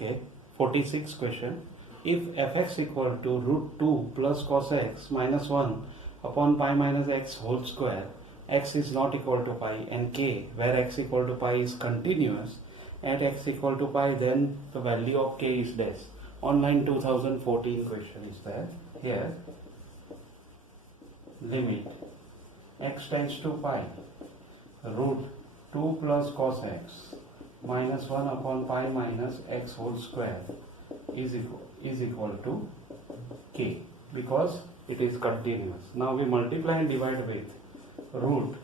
Okay, 46 question. If fx equal to root 2 plus cos x minus 1 upon pi minus x whole square, x is not equal to pi, and k, where x equal to pi is continuous, at x equal to pi, then the value of k is dash. Online 2014 question is there. Here, limit x tends to pi, root 2 plus cos x minus 1 upon pi minus x whole square is equal to k, because it is continuous. Now we multiply and divide with root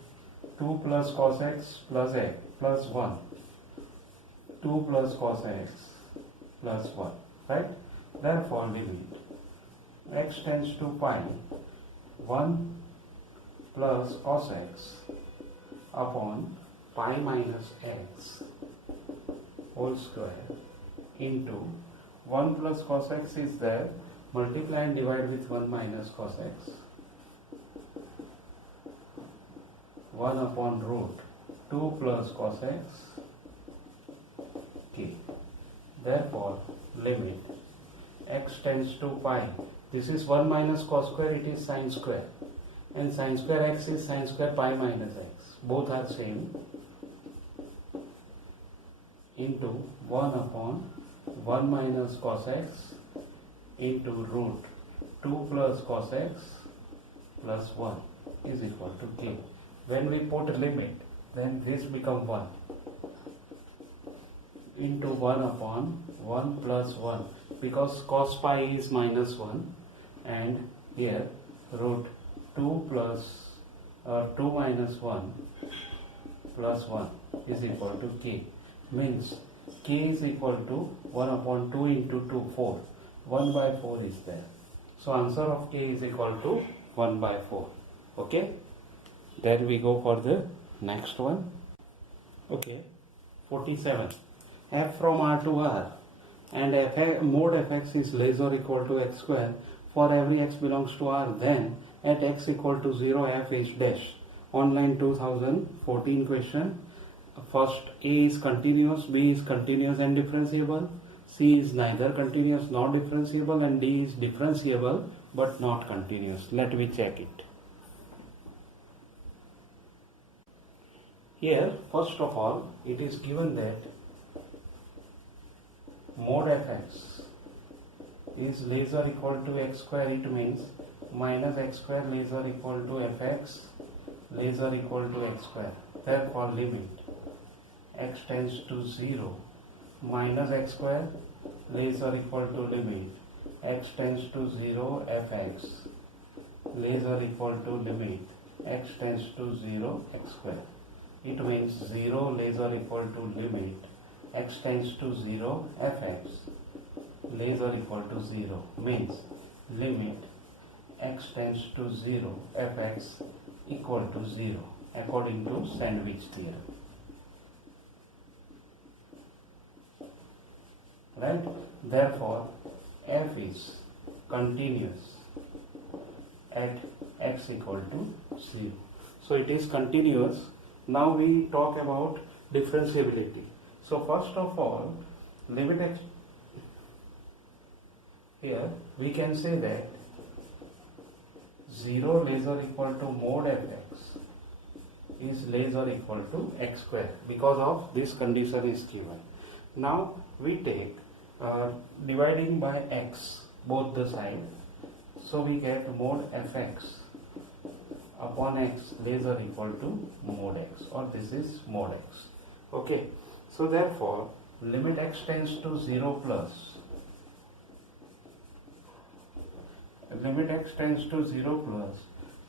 2 plus cos x plus 1, 2 plus cos x plus 1, right? Therefore limit x tends to pi, 1 plus cos x upon pi minus x whole square into 1 plus cos x is there, multiply and divide with 1 minus cos x, 1 upon root 2 plus cos x k. Therefore limit x tends to pi, this is 1 minus cos square, it is sin square, and sin square x is sin square pi minus x, both are same, into 1 upon 1 minus cos x into root 2 plus cos x plus 1 is equal to k. When we put limit, then this become 1 into 1 upon 1 plus 1, because cos pi is minus 1, and here root 2 plus 2 minus 1 plus 1 is equal to k. Means k is equal to 1 upon 2 into 2, 4. 1 by 4 is there. So answer of k is equal to 1 by 4. Okay. Then we go for the next one. Okay. 47. F from R to R and mod fx is less or equal to x square for every x belongs to R, then at x equal to 0 f is dash. Online 2014 question. First, A is continuous, B is continuous and differentiable, C is neither continuous nor differentiable, and D is differentiable but not continuous. Let me check it. Here, first of all, it is given that mod fx is less or equal to x square. It means minus x square less or equal to fx less or equal to x square. Therefore limit x tends to 0 minus x square less or equal to limit x tends to 0 fx less or equal to limit x tends to 0 x square. It means 0 less or equal to limit x tends to 0 fx less or equal to 0, means limit x tends to 0 fx equal to 0 according to sandwich theorem. Right? Therefore, f is continuous at x equal to 0. So it is continuous. Now we talk about differentiability. So first of all, limit x, here we can say that 0 less or equal to mod fx is less or equal to x square, because of this condition is given. Now we take dividing by x both the side, so we get mod fx upon x less or equal to mod x, or this is mod x. Okay, so therefore limit x tends to 0 plus limit x tends to 0 plus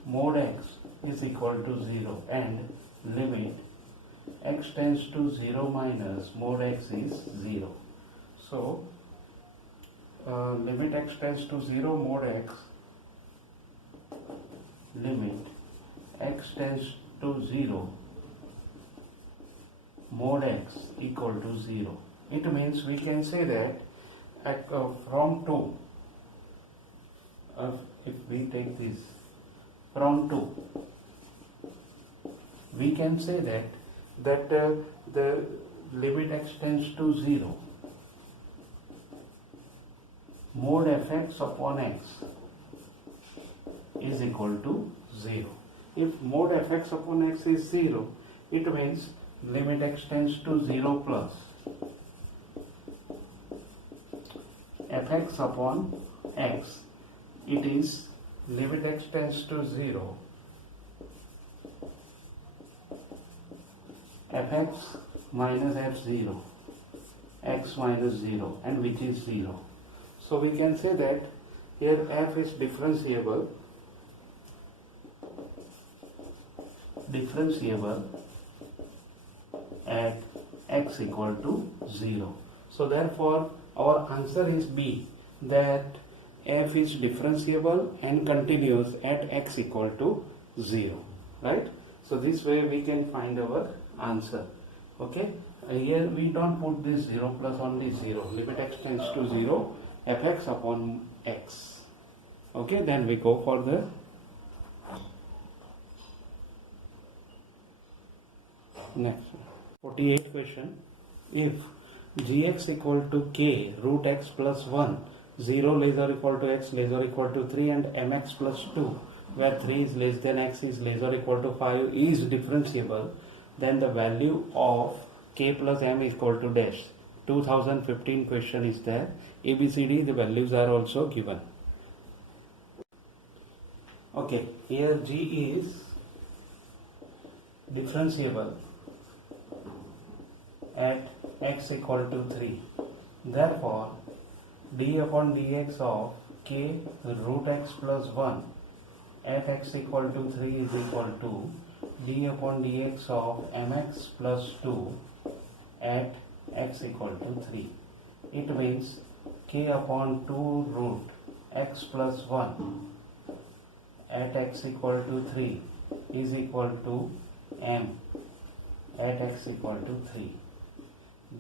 mod x is equal to 0, and limit x tends to 0 minus mod x is 0. So limit x tends to 0 mod x, limit x tends to 0 mod x equal to 0. It means we can say that from 2, if we take this from 2, we can say that the limit x tends to 0 mod fx upon x is equal to 0. If mod fx upon x is 0, it means limit x tends to 0 plus fx upon x, it is limit x tends to 0 fx minus f0 x minus 0, and which is 0. So we can say that here f is differentiable at x equal to 0. So therefore our answer is B, that f is differentiable and continuous at x equal to 0, right? So this way we can find our answer. Okay, here we don't put this 0 plus, only 0, limit x tends to 0 fx upon x. Okay, then we go for the next 48 question. If gx equal to k root x plus 1, 0 less or equal to x less or equal to 3, and mx plus 2, where 3 is less than x is less or equal to 5 is differentiable, then the value of k plus m is equal to dash. 2015 question is there. ABCD, the values are also given. Okay, here g is differentiable at x equal to 3. Therefore, d upon dx of k root x plus 1 at x equal to 3 is equal to d upon dx of mx plus 2 at x equal to 3. It means k upon 2 root x plus 1 at x equal to 3 is equal to m at x equal to 3.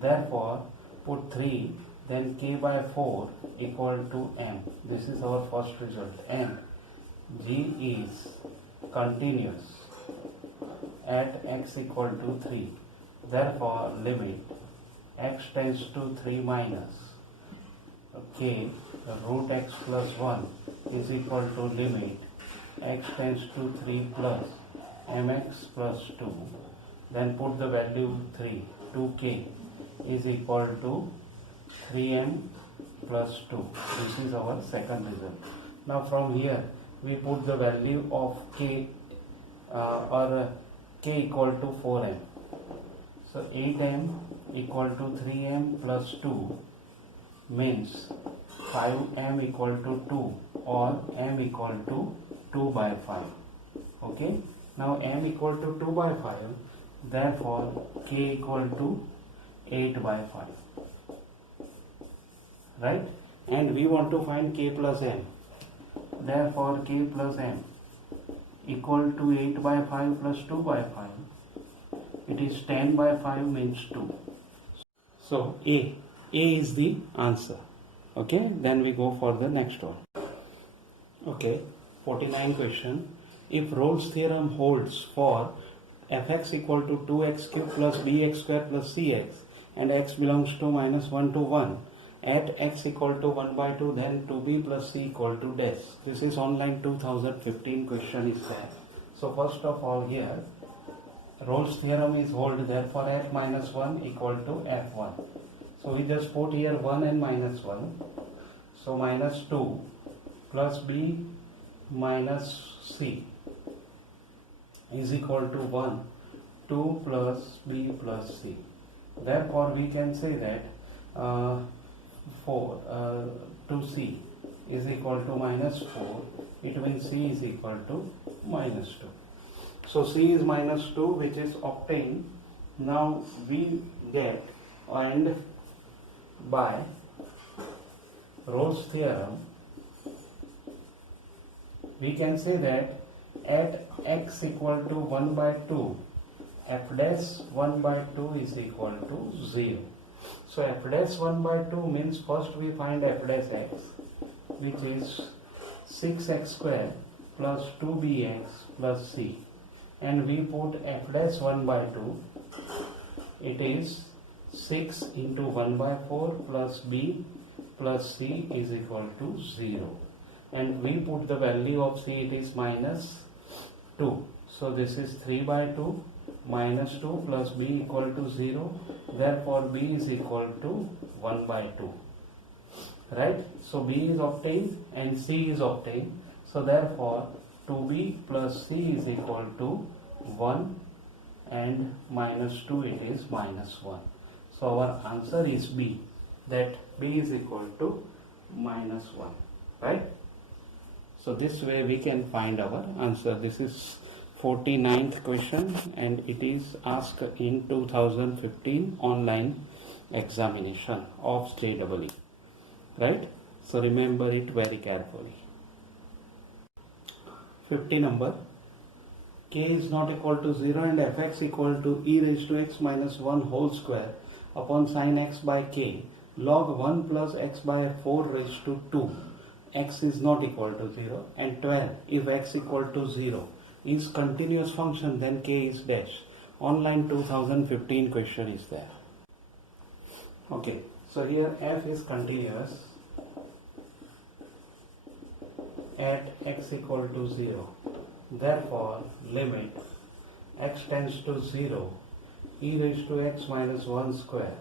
Therefore, put 3, then k by 4 equal to m. This is our first result. And g is continuous at x equal to 3. Therefore, limit x tends to 3 minus k root x plus 1 is equal to limit x tends to 3 plus mx plus 2. Then put the value 3, 2k is equal to 3m plus 2. This is our second result. Now from here we put the value of k k equal to 4m. So 8m equal to 3m plus 2 means 5m equal to 2, or m equal to 2 by 5. Okay, now m equal to 2 by 5, therefore k equal to 8 by 5, right? And we want to find k plus m. Therefore k plus m equal to 8 by 5 plus 2 by 5. It is 10 by 5 means 2. So A is the answer. Okay, then we go for the next one. Okay, 49 question. If Rolle's theorem holds for fx equal to 2x cube plus bx square plus cx, and x belongs to minus 1 to 1, at x equal to 1 by 2, then 2b plus c equal to dash. This is online 2015 question is there. So first of all, here Rolle's theorem is hold, therefore f minus 1 equal to f1. So we just put here 1 and minus 1. So minus 2 plus b minus c is equal to 1, 2 plus b plus c. Therefore we can say that 2c is equal to minus 4. It means c is equal to minus 2. So c is minus 2, which is obtained. Now we get, and by Rolle's theorem we can say that at x equal to 1 by 2, f dash 1 by 2 is equal to 0. So f dash 1 by 2 means first we find f dash x, which is 6x square plus 2bx plus c, and we put f dash 1 by 2. It is 6 into 1 by 4 plus b plus c is equal to 0. And we put the value of c, it is minus 2. So this is 3 by 2 minus 2 plus b equal to 0. Therefore b is equal to 1 by 2. Right? So b is obtained and c is obtained. So therefore 2b plus c is equal to 1 and minus 2, it is minus 1. So our answer is B, that B is equal to minus 1. Right? So this way we can find our answer. This is 49th question and it is asked in 2015 online examination of JEE. Right? So remember it very carefully. 50 number. K is not equal to 0 and fx equal to e raised to x minus 1 whole square upon sin x by k log 1 plus x by 4 raised to 2. X is not equal to 0 and 12 if x equal to 0 is continuous function, then k is dash. Online 2015 question is there. Okay, so here f is continuous at x equal to 0. Therefore, limit x tends to 0 e raised to x minus 1 square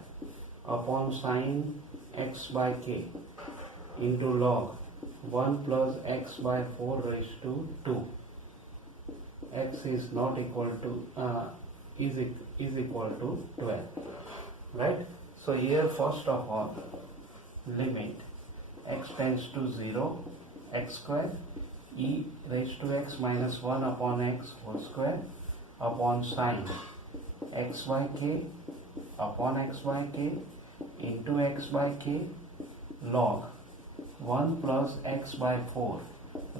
upon sin x by k into log 1 plus x by 4 raised to 2. X is not equal to is equal to 12. Right? So here first of all, limit x tends to 0 x square e raised to x minus 1 upon x whole square upon sin x by k upon x by k into x by k log 1 plus x by 4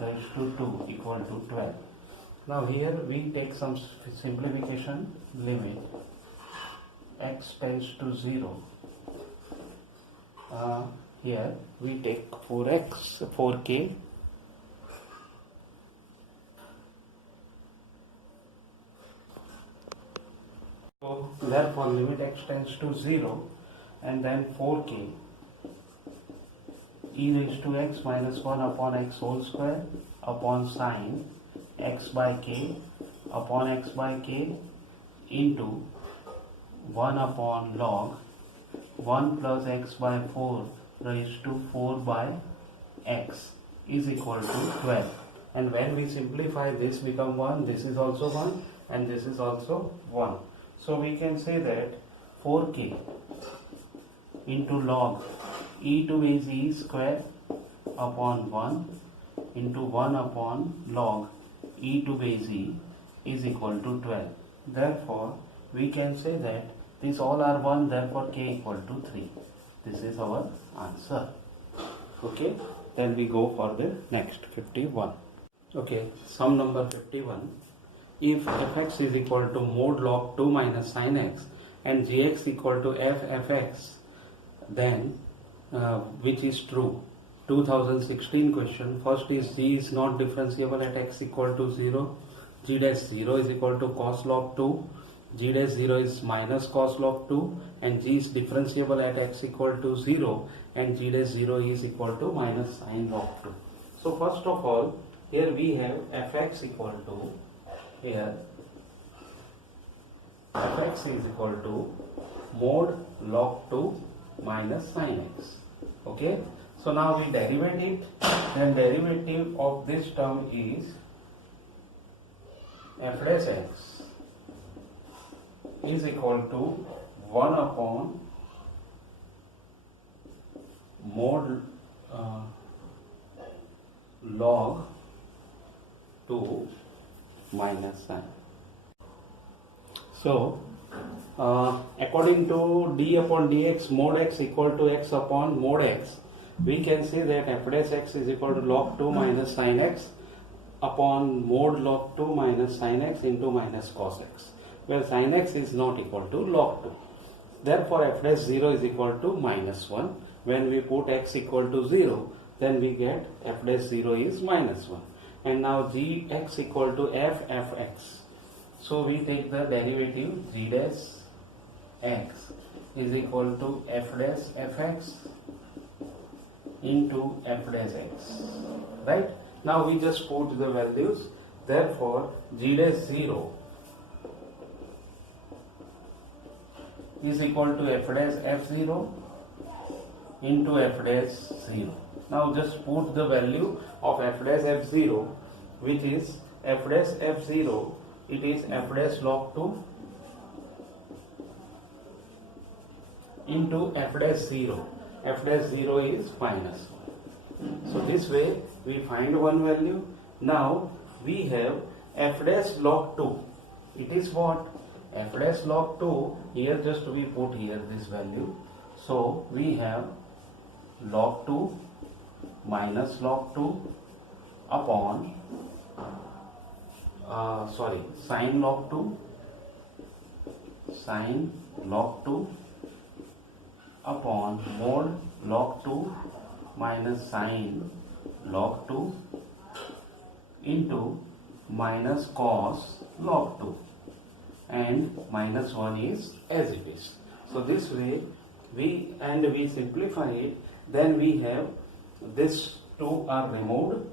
raised to 2 equal to 12. Now here we take some simplification. Limit x tends to 0. Here we take 4k so therefore limit x tends to 0 and then 4k e raised to x minus 1 upon x whole square upon sin x by k upon x by k into 1 upon log 1 plus x by 4 raised to 4 by x is equal to 12. And when we simplify, this become 1, this is also 1 and this is also 1. So we can say that 4k into log e to base e square upon 1 into 1 upon log e to base e is equal to 12. Therefore, we can say that these all are 1, therefore k equal to 3. This is our answer. Okay, then we go for the next 51. Okay, sum number 51. If fx is equal to mod log 2 minus sin x and gx equal to fx, then which is true? 2016 question. First is g is not differentiable at x equal to 0. G dash 0 is equal to cos log 2. G dash 0 is minus cos log 2 and g is differentiable at x equal to 0 and g dash 0 is equal to minus sin log 2. So first of all, here we have fx equal to, here fx is equal to mod log 2 minus sin x. Okay, so now we derivate it, then derivative of this term is f dash x is equal to 1 upon mod log 2 minus sin. So according to d upon dx mod x equal to x upon mod x, we can say that f dash x is equal to log 2 minus sin x upon mod log 2 minus sin x into minus cos x, where sin x is not equal to log 2. Therefore f dash 0 is equal to minus 1. When we put x equal to 0, then we get f dash 0 is minus 1. And now gx equal to fx. So we take the derivative g dash x is equal to f dash fx into f dash x. Right? Now we just put the values. Therefore, g dash 0 is equal to f dash f0 into f dash 0. Now just put the value of f dash f0, which is f dash f0, it is f dash log 2 into f dash 0. F dash 0 is minus 1. So this way we find one value. Now we have f dash log 2. It is what? F dash log 2, here just we put here this value. So we have log 2 minus log 2 upon sine log 2 upon mod log 2 minus sine log 2 into minus cos log 2, and minus 1 is as it is. So this way we simplify it. Then we have these two are removed,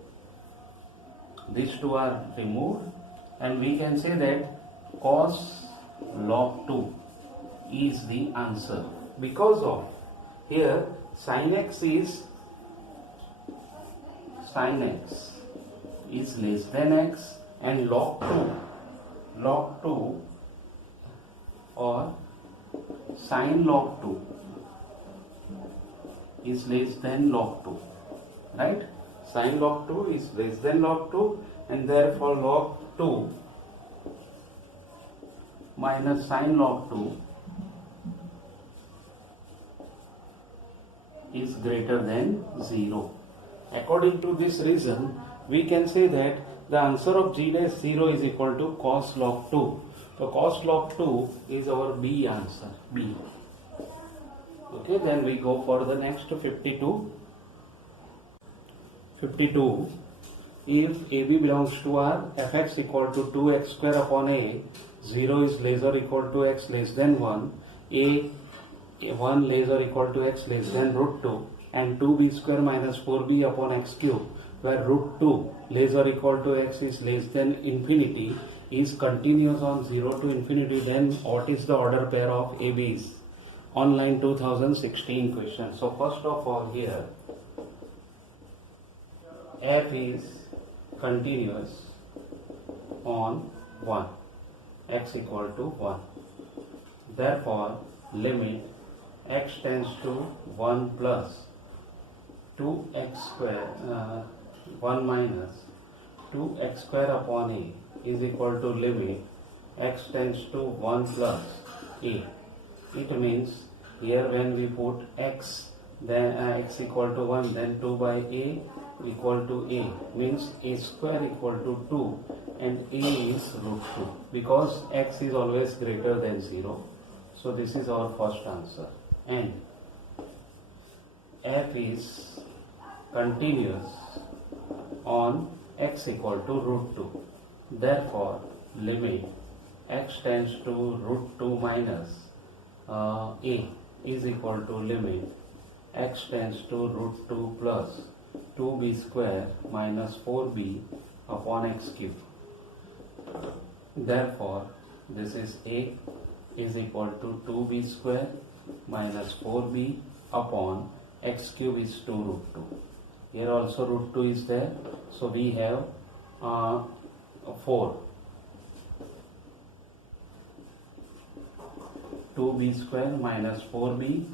and we can say that cos log 2 is the answer, because of here sin x is less than x, and log 2 or sin log 2 is less than log 2, right? Sin log 2 is less than log 2, and therefore log 2 minus sin log 2 is greater than 0. According to this reason, we can say that the answer of g dash 0 is equal to cos log 2. So cos log 2 is our B answer, B. Okay, then we go for the next 52. 52. If AB belongs to R, fx equal to 2x square upon a, 0 is less or equal to x less than 1, a 1 less or equal to x less than root 2, and 2b square minus 4b upon x cube, where root 2 less or equal to x is less than infinity, is continuous on 0 to infinity, then what is the order pair of ABs? Online 2016 question. So first of all, here f is continuous on 1, x equal to 1. Therefore, limit x tends to 1 plus 2x square 1 minus 2x square upon a is equal to limit x tends to 1 plus a. It means here when we put x, then x equal to 1, then 2 by a equal to a, means a square equal to 2, and a is root 2, because x is always greater than 0. So this is our first answer. And f is continuous on x equal to root 2. Therefore, limit x tends to root 2 minus a is equal to limit x tends to root 2 plus 2b square minus 4b upon x cube. Therefore, this is a is equal to 2b square minus 4b upon x cube is 2 root 2. Here also root 2 is there. So we have 4. 2b square minus 4b.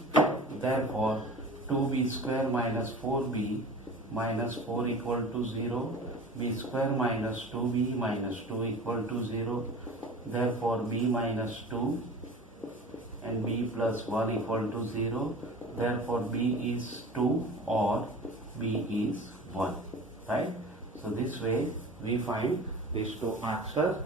Therefore, 2b square minus 4b minus 4 equal to 0. b square minus 2b minus 2 equal to 0. Therefore, b minus 2 and b plus 1 equal to 0. Therefore, b is 2 or b is 1. Right? So this way we find these two answers.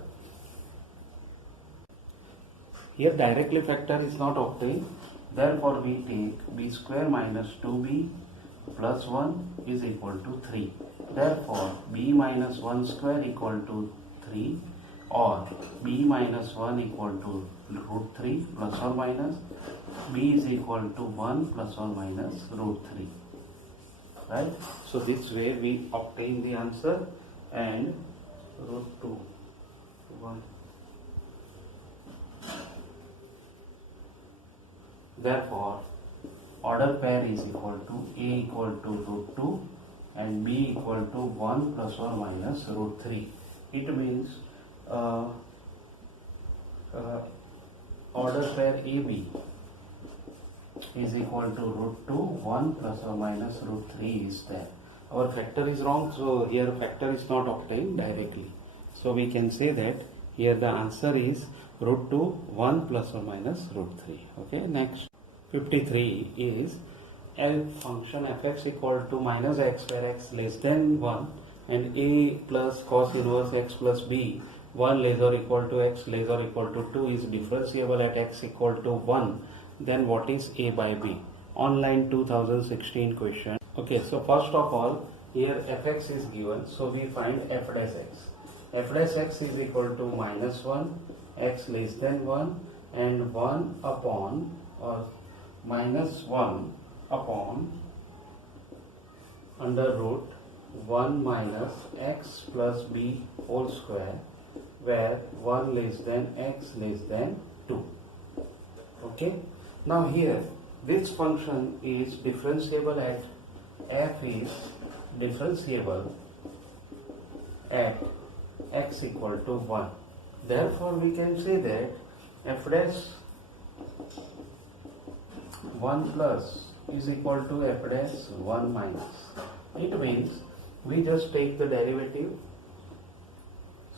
Here directly factor is not obtained. Therefore, we take b square minus 2b plus 1 is equal to 3. Therefore, b minus 1 square equal to 3, or b minus 1 equal to root 3 plus or minus, b is equal to 1 plus or minus root 3. right? So this way we obtain the answer, and root 2 1. Therefore order pair is equal to A equal to root 2 and B equal to 1 plus or minus root 3. It means order pair AB is equal to root 2, 1 plus or minus root 3 is there. Our factor is wrong, so here factor is not obtained directly. So we can say that here the answer is root 2, 1 plus or minus root 3. Okay, next 53 is L function fx equal to minus x where x less than 1 and a plus cos inverse x plus b 1 less or equal to x less or equal to 2 is differentiable at x equal to 1. Then what is a by b? Online 2016 question. Okay, so first of all, here fx is given, so we find f dash x. F dash x is equal to minus 1, x less than 1 and 1 upon or minus 1 upon under root 1 minus x plus b whole square, where 1 less than x less than 2. Okay. Now here this function is differentiable at f is differentiable at x equal to 1. Therefore we can say that f dash 1 plus is equal to f dash 1 minus. It means we just take the derivative.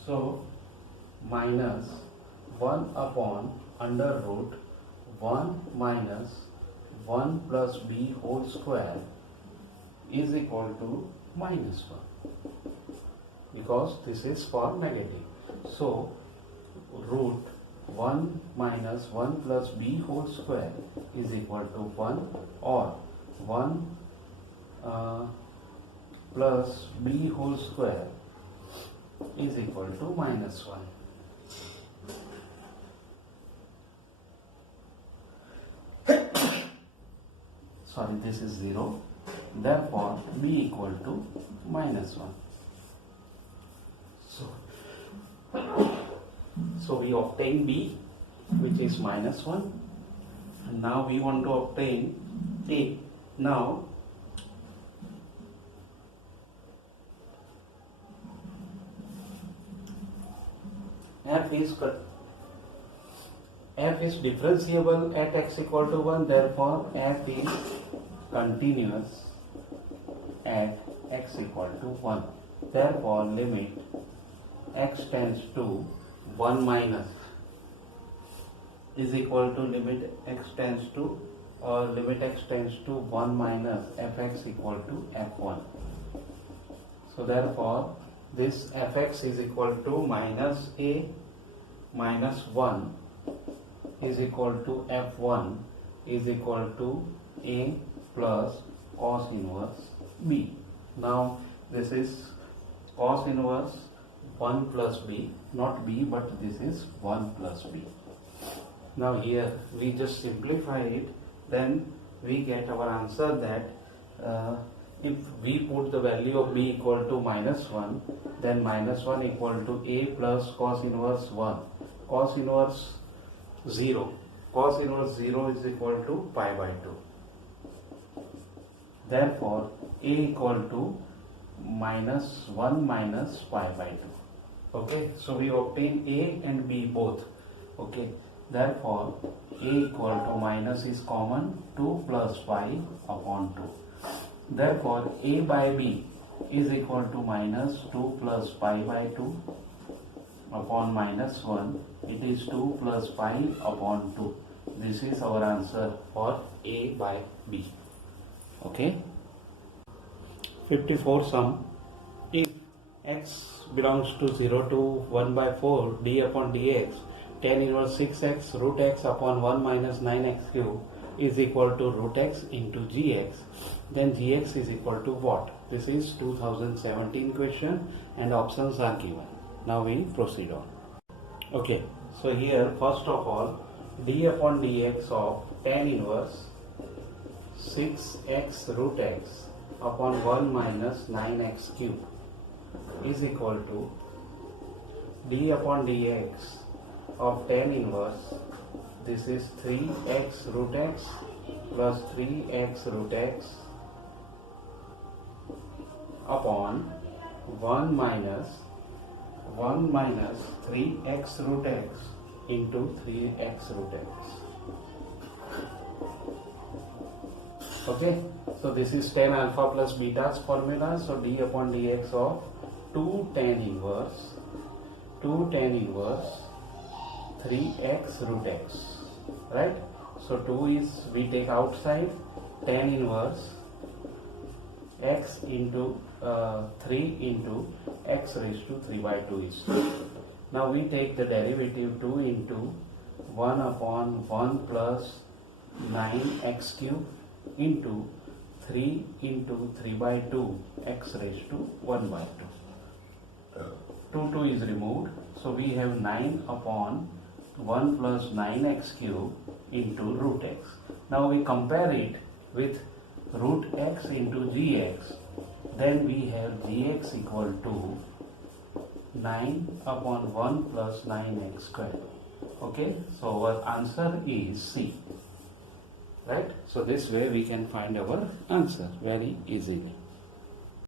So minus 1 upon under root 1 minus 1 plus b whole square is equal to minus 1, because this is for negative. So root 1 minus 1 plus b whole square is equal to 1, or 1 plus b whole square is equal to minus 1. Sorry, this is 0. Therefore b equal to minus 1. So we obtain b, which is minus 1, and now we want to obtain a. Now f is differentiable at x equal to 1, therefore f is continuous at x equal to 1. Therefore limit x tends to 1 minus is equal to limit x tends to 1 minus fx equal to f1. So therefore this fx is equal to minus a minus 1 is equal to f1 is equal to a plus cos inverse b. Now this is cos inverse 1 plus b, not b, but this is 1 plus b. Now here we just simplify it, then we get our answer that if we put the value of b equal to minus 1, then minus 1 equal to a plus cos inverse 1, cos inverse 0. Cos inverse 0 is equal to pi by 2. Therefore a equal to minus 1 minus pi by 2. Okay, so we obtain a and b both. Okay, therefore a equal to minus is common, 2 plus pi upon 2. Therefore a by b is equal to minus 2 plus pi by 2 upon minus 1. It is 2 plus pi upon 2. This is our answer for a by b. Okay. 54 sum. If x belongs to 0 to 1 by 4 d upon dx, tan inverse 6x root x upon 1 minus 9x cube is equal to root x into gx, then gx is equal to what? This is 2017 question and options are given. Now we proceed on. Okay, so here first of all d upon dx of tan inverse 6x root x upon 1 minus 9x cube is equal to d upon dx of tan inverse, this is 3x root x plus 3x root x upon 1 minus 3x root x into 3x root x. Okay, so this is tan alpha plus beta's formula. So d upon dx of 2 tan inverse 3x root x, right? So 2 is, we take outside, tan inverse x into 3 into x raised to 3 by 2 is 2. Now we take the derivative 2 into 1 upon 1 plus 9x cube into 3 into 3 by 2 x raised to 1 by 2. 2 is removed, so we have 9 upon 1 plus 9x cube into root x. Now we compare it with root x into gx, then we have gx equal to 9 upon 1 plus 9x square. Okay, so our answer is C, right? So this way we can find our answer very easily.